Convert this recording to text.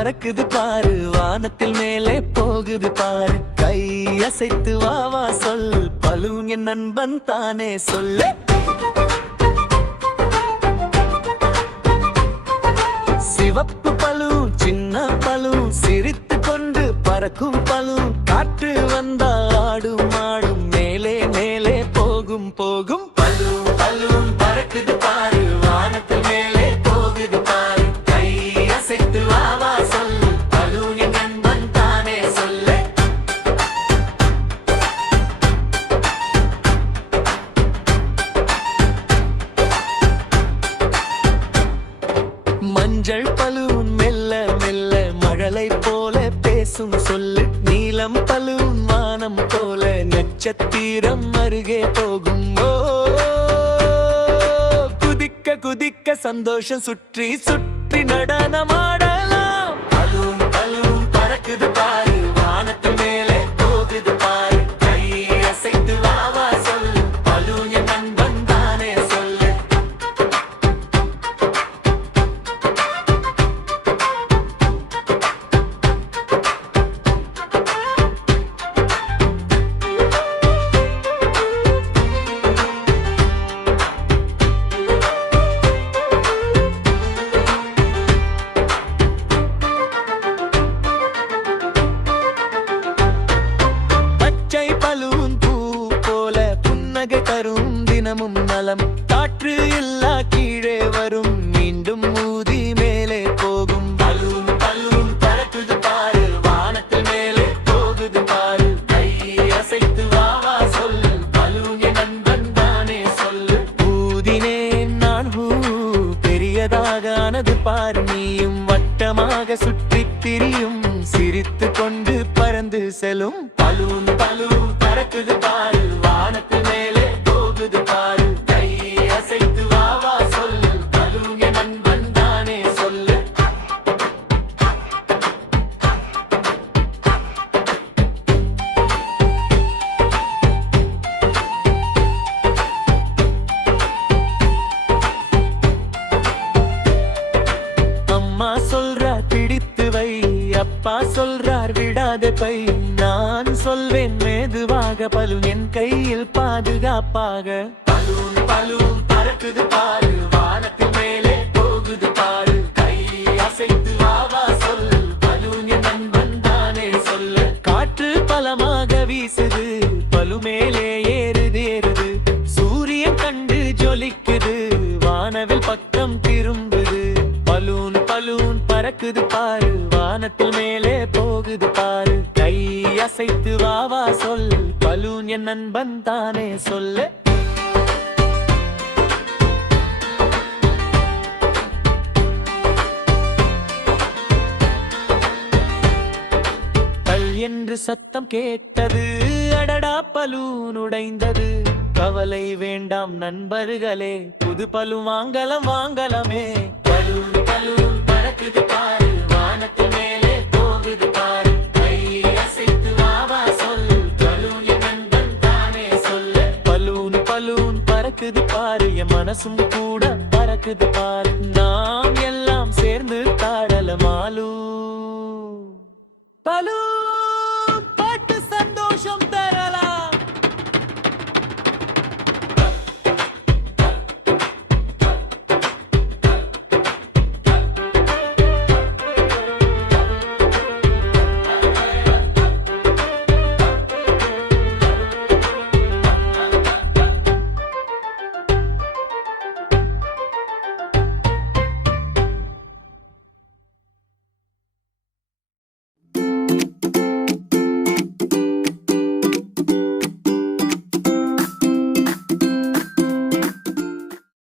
பறக்குது பாரு, வானத்தில் மேலே போகுது பாரு. கை அசைத்து வா வா சொல், பலூன் என் நண்பன் தானே சொல்லு. சிவப்பு பலூன் சின்ன பலூன், சிரித்து கொண்டு பறக்கும் பலூன். காற்று வந்தால் ஆடும் ஆடும், மேலே மேலே போகும் போகும். பலூன் பலூன் பறக்குது பாரு, வானத்தில் மேலே போகுது பாரு. கை அசைத்து வா வா சொல், பலூன் என் நண்பன் தானே சொல்லு. மஞ்சள் பலூன் மெல்ல மெல்ல மழலை போல பேசும் சொல்லு. நீலம் பலூன் வானம் போல நட்சத்திரம் அருகே போகும். குதிக்க குதிக்க சந்தோஷம் சுற்றி சுற்றி நடனமாடலாம். பலூன் பலூன் பறக்குது பாரு, வானத்து மேலே போகுது பாரு. கை அசைத்து வா வா சொல், பலூன் என் நண்பன் தானே சொல்லு. தரும் தினமும் நலம், காற்று இல்லா கீழே வரும், மீண்டும் ஊதி மேலே போகும். பலூன் பலூன் பறக்குது பாரு, வானத்தில் மேலே போகுது பாரு. கை அசைத்து வா வா சொல், பலூன் என் நண்பன் தானே சொல்லு. ஊதினேன் நான் பெரியதாக ஆனது பாரு. நீயும் வட்டமாக சுற்றி திரியும், சிரித்து கொண்டு பறந்து செல்லும். பலூன் பலூன் பறக்குது பாரு, வானத்தில் மேலே போகுது பாரு. கை அசைத்து வா வா சொல், பலூன் என் நண்பன் தானே சொல்லு. அம்மா சொல்றார் பிடித்து வை, அப்பா சொல்றார் விடாதே பை. நான் சொல்வேன் மெதுவாக, பலூன் என் கையில் பாதுகாப்பாக. பலூன் பலூன் பறக்குது பாரு, வானத்தில் மேலே போகுது பாரு. கை அசைத்து வா வா சொல், பலூன் என் நண்பன் தானே சொல்லு. காற்று பலமாக வீசுது, பலு மேலே ஏறுது ஏறுது. சூரியன் கண்டு ஜொலிக்குது, வானவில் பக்கம் திரும்புது. பலூன் பலூன் பறக்குது பாரு, வானத்தில் மேலே போகுது பாரு. கை அசைத்து வா வா சொல், பலூன் என் நண்பன் தானே சொல்லு. கல் என்று சத்தம் கேட்டது, அடடா பலூன் உடைந்தது. கவலை வேண்டாம் நண்பர்களே, புது பலூன் வாங்கலாம் வாங்கலாமே. பலூன் பலூன் பறக்குது பாரு, வானத்தில் மேலே போகுது பாரு. கை அசைத்து வா வா சொல், பலூன் என் நண்பன் தானே சொல்லு. பலூன் பலூன் பறக்குது பாரு, என் மனசும் கூட பறக்குது பாரு. நாம் எல்லாம் சேர்ந்து தாடல மாலு பலூன்.